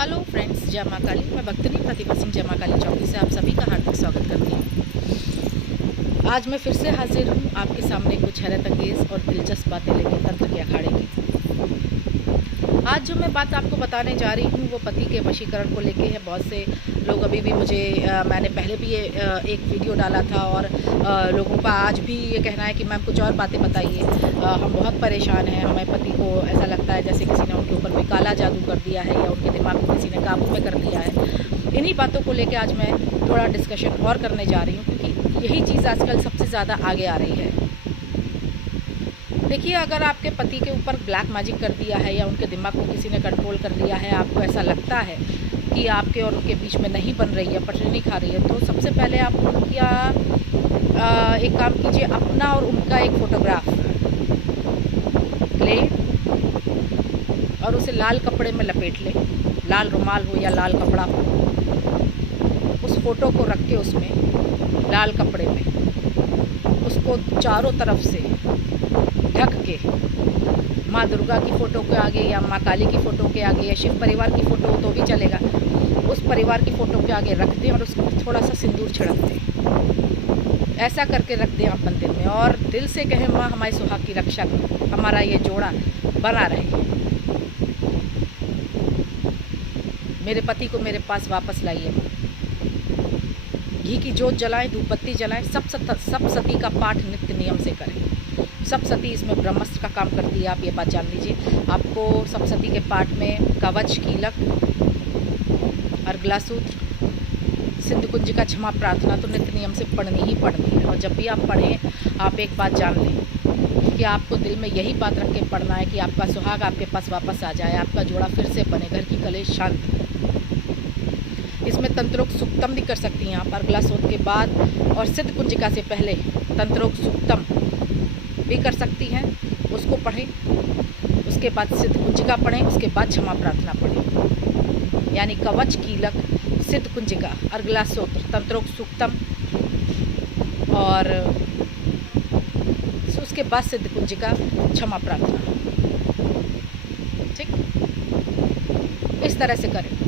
Hello friends, जय माँ काली। मैं भक्तनी प्रतिभा सिंह जय माँ काली चौकी से आप सभी का हार्दिक स्वागत करती हूँ। आज मैं फिर से हाजिर हूँ आपके सामने कुछ हैरत अंगेज़ और दिलचस्प बातें लेकर तंत्र के अखाड़े की। आज जो मैं बात आपको बताने जा रही हूँ वो पति के वशीकरण को लेके है। बहुत से लोग अभी भी मुझे मैंने पहले भी एक वीडियो डाला था और लोगों का आज भी ये कहना है कि मैम कुछ और बातें बताइए, हम बहुत परेशान हैं। हमें पति को ऐसा लगता है जैसे किसी ने उनके ऊपर कोई काला जादू कर दिया है या उनके दिमाग को किसी ने काबू में कर लिया है। इन्हीं बातों को लेकर आज मैं थोड़ा डिस्कशन और करने जा रही हूँ, क्योंकि यही चीज़ आजकल सबसे ज़्यादा आगे आ रही है। देखिए, अगर आपके पति के ऊपर ब्लैक मैजिक कर दिया है या उनके दिमाग को किसी ने कंट्रोल कर लिया है, आपको ऐसा लगता है कि आपके और उनके बीच में नहीं बन रही है, पटरी नहीं खा रही है, तो सबसे पहले आप उनका एक काम कीजिए, अपना और उनका एक फ़ोटोग्राफ ले और उसे लाल कपड़े में लपेट ले। लाल रुमाल हो या लाल कपड़ा हो, उस फ़ोटो को रख के उसमें लाल कपड़े में उसको चारों तरफ से ढक के माँ दुर्गा की फ़ोटो के आगे या माँ काली की फ़ोटो के आगे या शिव परिवार की फ़ोटो तो भी चलेगा, उस परिवार की फ़ोटो के आगे रख दें और उसको थोड़ा सा सिंदूर छिड़क दें। ऐसा करके रख दें आप मंदिर में और दिल से कहें, माँ हमारे सुहाग की रक्षा करो, हमारा ये जोड़ा बना रहे, मेरे पति को मेरे पास वापस लाइए। घी की जोत जलाएं, धूपबत्ती जलाएं, सब सती का पाठ नित्य नियम से करें। सब सती इसमें ब्रह्मास्त्र का काम करती है, आप ये बात जान लीजिए। आपको सब सती के पाठ में कवच, कीलक, अर्गला सूत्र, सिंधु कुंजिका, क्षमा प्रार्थना तो नित्य नियम से पढ़नी ही पढ़नी है। और जब भी आप पढ़ें, आप एक बात जान लें कि आपको दिल में यही बात रख के पढ़ना है कि आपका सुहाग आपके पास वापस आ जाए, आपका जोड़ा फिर से बने, घर की कलेश शांत। इसमें तंत्रोक्त सुक्तम भी कर सकती हैं आप अर्गला सूत्र के बाद, और सिद्ध कुंजिका से पहले तंत्रोक्त सुक्तम भी कर सकती हैं, उसको पढ़ें। उसके बाद सिद्ध कुंजिका पढ़ें, उसके बाद क्षमा प्रार्थना पढ़ें। यानी कवच, कीलक, सिद्ध कुंजिका, अर्गला सूत्र, तंत्रोक्त सूक्तम और उसके बाद सिद्ध कुंजिका, क्षमा प्रार्थना। ठीक, इस तरह से करें।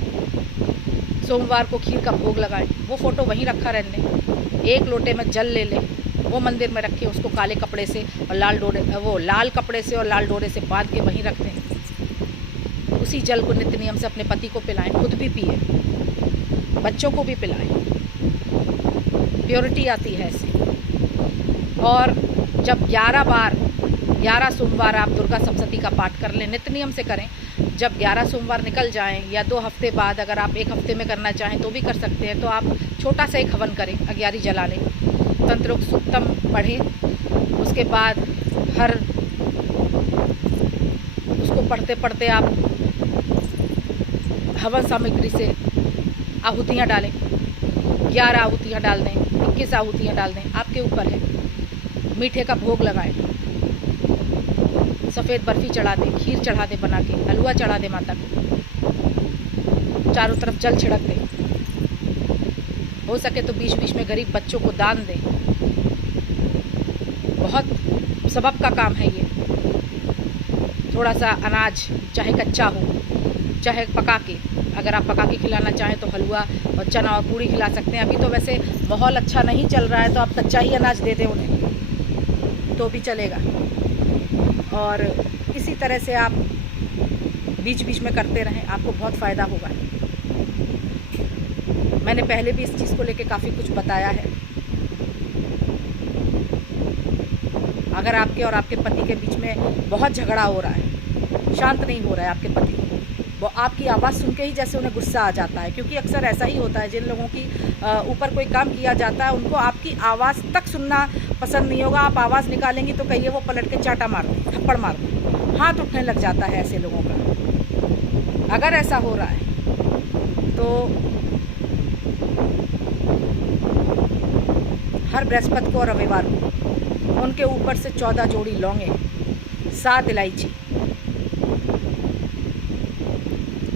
सोमवार को खीर का भोग लगाएं, वो फ़ोटो वहीं रखा रहने। एक लोटे में जल ले लें, वो मंदिर में रखें, उसको काले कपड़े से और लाल कपड़े से और लाल डोरे से बांध के वहीं रख दें। उसी जल को नित्य नियम से अपने पति को पिलाएं, खुद भी पिए, बच्चों को भी पिलाएं। प्योरिटी आती है ऐसे। और जब 11 सोमवार आप दुर्गा सप्तशती का पाठ कर लें, नित्य नियम से करें। जब 11 सोमवार निकल जाएं या 2 हफ्ते बाद, अगर आप 1 हफ्ते में करना चाहें तो भी कर सकते हैं, तो आप छोटा सा एक हवन करें, अग्यारी जला लें, तंत्रोक्त सूक्तम पढ़ें। उसके बाद उसको पढ़ते पढ़ते आप हवन सामग्री से आहुतियाँ डालें। 11 आहुतियाँ डाल दें, 21 आहुतियाँ डाल दें, आपके ऊपर है। मीठे का भोग लगाएं, सफ़ेद बर्फ़ी चढ़ा दें, खीर चढ़ा दें बना के, हलवा चढ़ा दें माता को, चारों तरफ जल छिड़क दें। हो सके तो बीच बीच में गरीब बच्चों को दान दें। बहुत सबब का काम है ये। थोड़ा सा अनाज, चाहे कच्चा हो चाहे पका के, अगर आप पका के खिलाना चाहें तो हलवा और चना और पूड़ी खिला सकते हैं। अभी तो वैसे माहौल अच्छा नहीं चल रहा है, तो आप कच्चा ही अनाज दे दें उन्हें तो भी चलेगा। और इसी तरह से आप बीच बीच में करते रहें, आपको बहुत फ़ायदा होगा। मैंने पहले भी इस चीज़ को लेके काफ़ी कुछ बताया है। अगर आपके और आपके पति के बीच में बहुत झगड़ा हो रहा है, शांत नहीं हो रहा है आपके पति, वो आपकी आवाज़ सुन के ही जैसे उन्हें गुस्सा आ जाता है, क्योंकि अक्सर ऐसा ही होता है, जिन लोगों की ऊपर कोई काम किया जाता है उनको आपकी आवाज़ तक सुनना पसंद नहीं होगा। आप आवाज़ निकालेंगी तो कहिए वो पलट के चाटा मार दें, थप्पड़ मार दें, हाथ उठने लग जाता है ऐसे लोगों का। अगर ऐसा हो रहा है तो हर बृहस्पति को और रविवार को उनके ऊपर से 14 जोड़ी लौंगे, 7 इलायची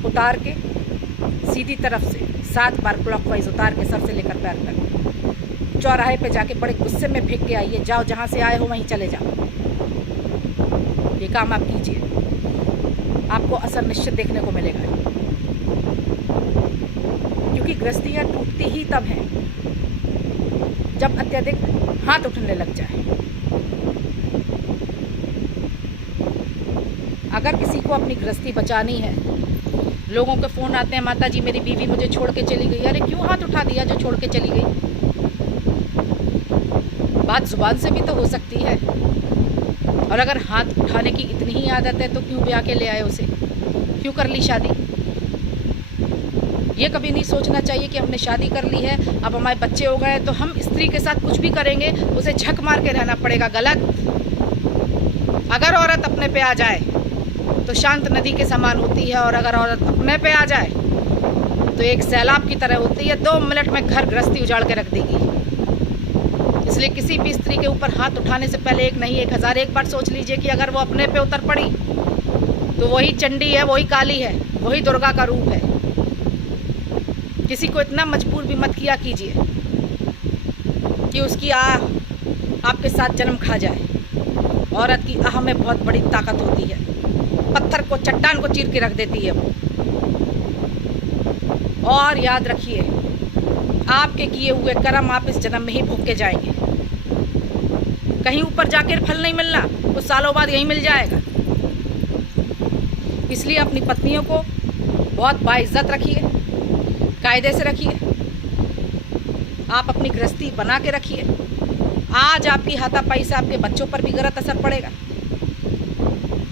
उतार के सीधी तरफ से 7 बार क्लॉकवाइज उतार के सर से लेकर पैर तक चौराहे पे जाके बड़े गुस्से में फेंक के आइए। जाओ, जहाँ से आए हो वहीं चले जाओ। ये काम आप कीजिए, आपको असर निश्चित देखने को मिलेगा। गृहस्थियाँ टूटती ही तब हैं जब अत्यधिक हाथ उठने लग जाए। अगर किसी को अपनी गृहस्थी बचानी है, लोगों के फ़ोन आते हैं, माता जी मेरी बीवी मुझे छोड़ के चली गई। अरे क्यों हाथ उठा दिया जो छोड़ के चली गई? बात ज़ुबान से भी तो हो सकती है। और अगर हाथ उठाने की इतनी ही आदत है तो क्यों ब्याह के ले आए उसे? क्यों कर ली शादी? ये कभी नहीं सोचना चाहिए कि हमने शादी कर ली है, अब हमारे बच्चे हो गए तो हम स्त्री के साथ कुछ भी करेंगे उसे झक मार के रहना पड़ेगा। गलत। अगर औरत अपने पे आ जाए तो शांत नदी के समान होती है, और अगर औरत अपने पे आ जाए तो एक सैलाब की तरह होती है, 2 मिनट में घर गृहस्थी उजाड़ के रख देगी। इसलिए किसी भी स्त्री के ऊपर हाथ उठाने से पहले एक नहीं 1000 एक बार सोच लीजिए कि अगर वो अपने पे उतर पड़ी तो वही चंडी है, वही काली है, वही दुर्गा का रूप है। किसी को इतना मजबूर भी मत किया कीजिए कि उसकी आह आपके साथ जन्म खा जाए। औरत की आह में बहुत बड़ी ताकत होती है, पत्थर को, चट्टान को चीर के रख देती है वो। और याद रखिए, आपके किए हुए कर्म आप इस जन्म में ही भोग के जाएंगे। कहीं ऊपर जाकर फल नहीं मिलना, कुछ सालों बाद यहीं मिल जाएगा। इसलिए अपनी पत्नियों को बहुत बाइज्जत रखिए, कायदे से रखिए, आप अपनी गृहस्थी बना के रखिए। आज आपकी हाथापाई से आपके बच्चों पर भी गलत असर पड़ेगा,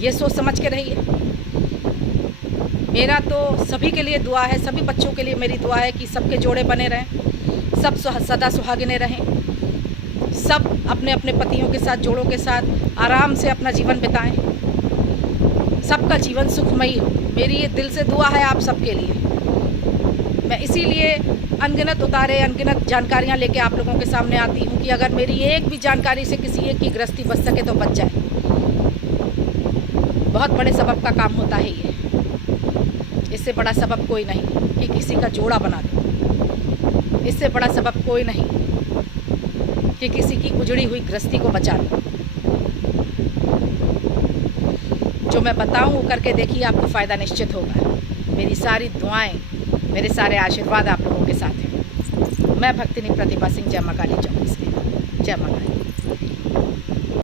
ये सोच समझ के रहिए। मेरा तो सभी के लिए दुआ है, सभी बच्चों के लिए मेरी दुआ है कि सबके जोड़े बने रहें, सब सदा सुहागिने रहें, सब अपने अपने पतियों के साथ, जोड़ों के साथ आराम से अपना जीवन बिताएं, सबका जीवन सुखमयी हो। मेरी ये दिल से दुआ है आप सबके लिए। मैं इसीलिए अनगिनत उतारे, अनगिनत जानकारियाँ लेके आप लोगों के सामने आती हूँ कि अगर मेरी एक भी जानकारी से किसी एक की गृहस्थी बच सके तो बच जाए। बहुत बड़े सबब का काम होता है ये, इससे बड़ा सबब कोई नहीं कि किसी का जोड़ा बना दो। इससे बड़ा सबब कोई नहीं कि किसी की उजड़ी हुई गृहस्थी को बचा दो। जो मैं बताऊं वो करके देखिए, आपको फ़ायदा निश्चित होगा। मेरी सारी दुआएं, मेरे सारे आशीर्वाद आप लोगों के साथ हैं। मैं भक्तिनी प्रतिभा सिंह, जय मां काली चौक से। जय मां काली।